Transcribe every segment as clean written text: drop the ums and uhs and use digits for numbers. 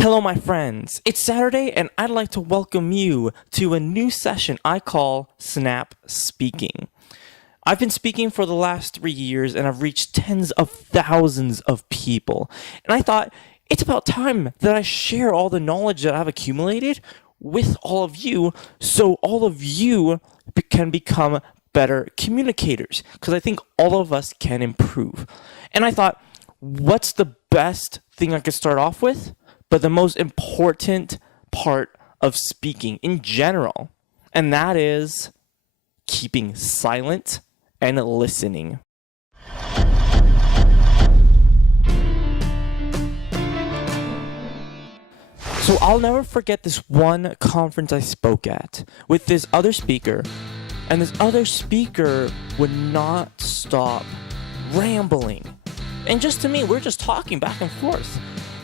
Hello, my friends. It's Saturday, and I'd like to welcome you to a new session I call Snap Speaking. I've been speaking for the last 3 years, and I've reached tens of thousands of people. And I thought, it's about time that I share all the knowledge that I've accumulated with all of you, so all of you can become better communicators, because I think all of us can improve. And I thought, what's the best thing I could start off with? But the most important part of speaking in general, and that is keeping silent and listening. So I'll never forget this one conference I spoke at with this other speaker, and this other speaker would not stop rambling. And just to me, we're just talking back and forth.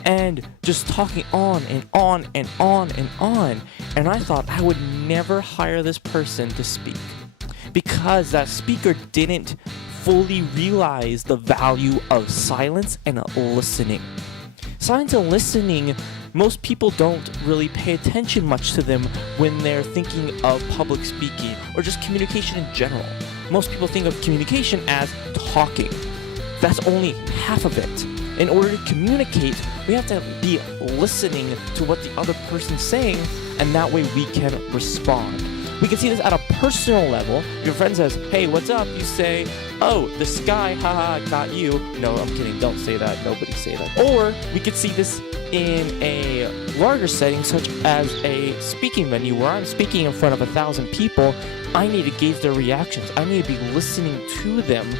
And just talking on and on and on and on. And I thought I would never hire this person to speak, because that speaker didn't fully realize the value of silence and listening. Silence and listening, most people don't really pay attention much to them when they're thinking of public speaking or just communication in general. Most people think of communication as talking. That's only half of it. In order to communicate, we have to be listening to what the other person's saying, and that way we can respond. We can see this at a personal level. Your friend says, "Hey, what's up?" You say, "Oh, the sky, haha, got you." No, I'm kidding. Don't say that. Nobody say that. Or we could see this in a larger setting, such as a speaking venue where I'm speaking in front of 1,000 people. I need to gauge their reactions. I need to be listening to them.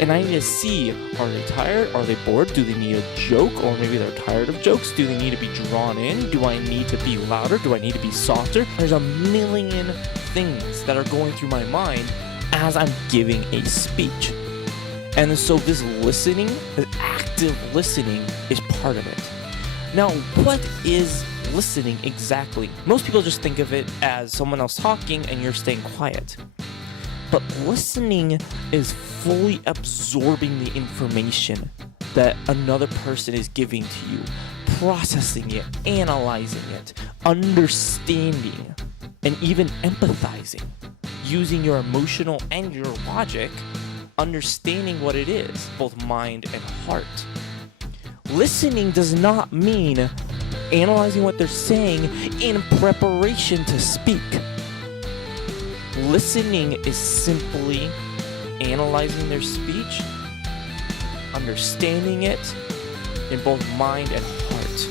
And I need to see, are they tired? Are they bored? Do they need a joke? Or maybe they're tired of jokes. Do they need to be drawn in? Do I need to be louder? Do I need to be softer? There's a million things that are going through my mind as I'm giving a speech. And so this listening, this active listening, is part of it. Now, what is listening exactly? Most people just think of it as someone else talking and you're staying quiet. But listening is fully absorbing the information that another person is giving to you, processing it, analyzing it, understanding, and even empathizing, using your emotional and your logic, understanding what it is, both mind and heart. Listening does not mean analyzing what they're saying in preparation to speak. Listening is simply analyzing their speech, understanding it in both mind and heart,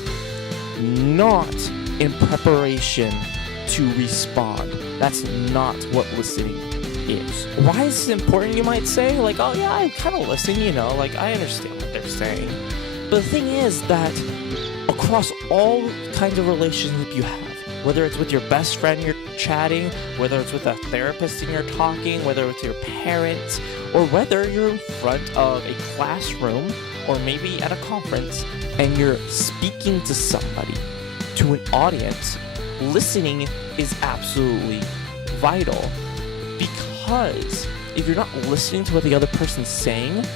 not in preparation to respond. That's not what listening is. Why is this important, you might say? Like, oh yeah, I kind of listen, like I understand what they're saying. But the thing is that across all kinds of relationships you have, whether it's with your best friend you're chatting, whether it's with a therapist and you're talking, whether it's your parents, or whether you're in front of a classroom or maybe at a conference and you're speaking to somebody, to an audience, listening is absolutely vital. Because if you're not listening to what the other person's saying,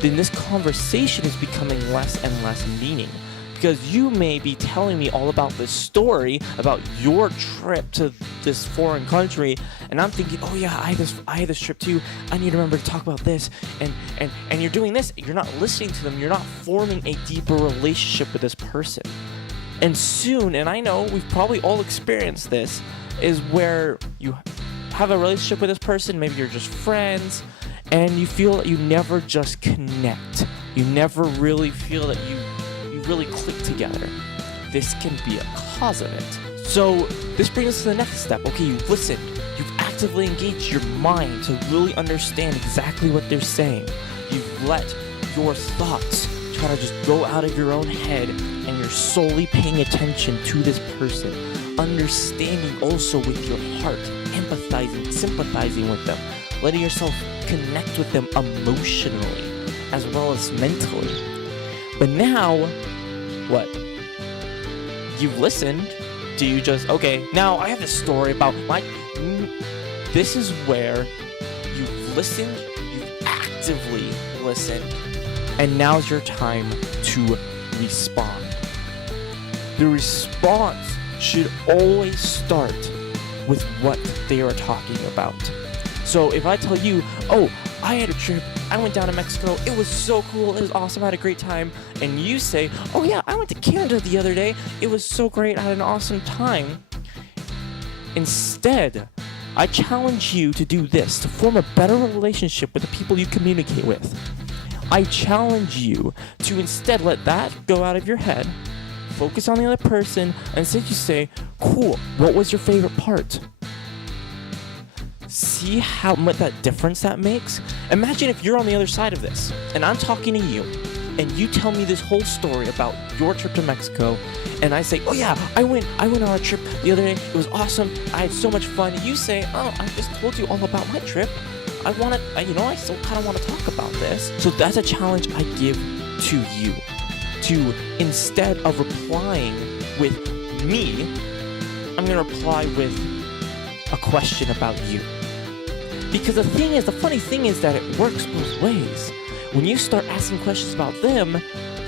then this conversation is becoming less and less meaning. Because you may be telling me all about this story about your trip to this foreign country, and I'm thinking, oh yeah, I had this trip too. I need to remember to talk about this, and you're doing this. You're not listening to them. You're not forming a deeper relationship with this person. And soon, and I know we've probably all experienced this, is where you have a relationship with this person. Maybe you're just friends, and you feel that you never just connect. You never really feel that you really click together. This can be a cause of it. So this brings us to the next step. Okay, you've listened. You've actively engaged your mind to really understand exactly what they're saying. You've let your thoughts try to just go out of your own head, and you're solely paying attention to this person, understanding also with your heart, empathizing, sympathizing with them, letting yourself connect with them emotionally as well as mentally. But now, what? You've listened. Do you just, okay, now I have this story about this is where you've listened, you've actively listened, and now's your time to respond. the response should always start with what they are talking about. So if I tell you, oh, I had a trip, I went down to Mexico, it was so cool, it was awesome, I had a great time, and you say, oh yeah, I went to Canada the other day, it was so great, I had an awesome time. Instead, I challenge you to do this, to form a better relationship with the people you communicate with. I challenge you to instead let that go out of your head, focus on the other person, and instead you say, cool, what was your favorite part? See how much that difference that makes? Imagine if you're on the other side of this, and I'm talking to you, and you tell me this whole story about your trip to Mexico, and I say, oh yeah, I went on a trip the other day, it was awesome, I had so much fun. You say, oh, I just told you all about my trip. I still kind of want to talk about this. So that's a challenge I give to you. To, instead of replying with me, I'm going to reply with a question about you. Because the funny thing is that it works both ways. When you start asking questions about them,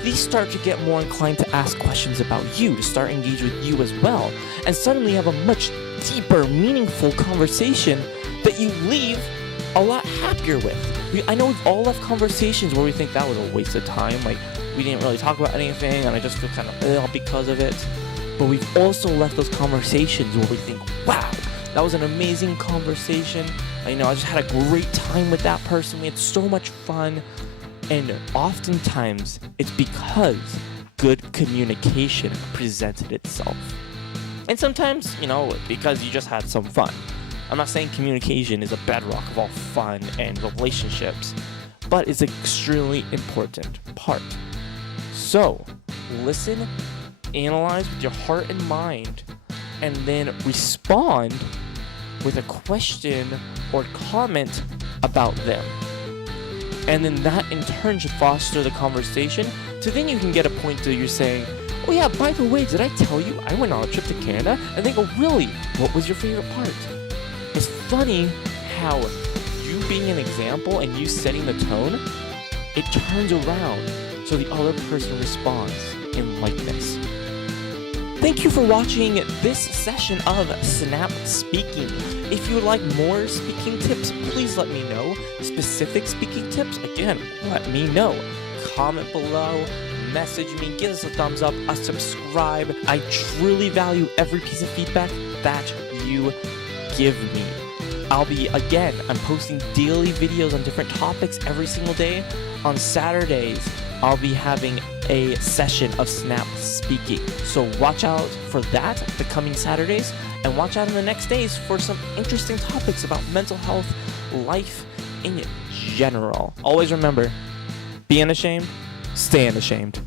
they start to get more inclined to ask questions about you, to start engaging with you as well. And suddenly you have a much deeper, meaningful conversation that you leave a lot happier with. I know we've all left conversations where we think that was a waste of time, like we didn't really talk about anything and I just feel kind of ill because of it. But we've also left those conversations where we think, wow, that was an amazing conversation. I just had a great time with that person. We had so much fun. And oftentimes, it's because good communication presented itself. And sometimes, because you just had some fun. I'm not saying communication is a bedrock of all fun and relationships, but it's an extremely important part. So, listen, analyze with your heart and mind, and then respond with a question or comment about them. And then that in turn should foster the conversation, so then you can get a point to you're saying, oh yeah, by the way, did I tell you I went on a trip to Canada? And they go, really? What was your favorite part? It's funny how you being an example and you setting the tone, it turns around so the other person responds in likeness. Thank you for watching this session of Snap Speaking. If you would like more speaking tips, please let me know. Specific speaking tips, again, let me know. Comment below, message me, give us a thumbs up, a subscribe. I truly value every piece of feedback that you give me. I'm posting daily videos on different topics every single day. On Saturdays, I'll be having a session of Snap Speaking. So watch out for that the coming Saturdays, and watch out in the next days for some interesting topics about mental health, life in general. Always remember, be unashamed, stay unashamed.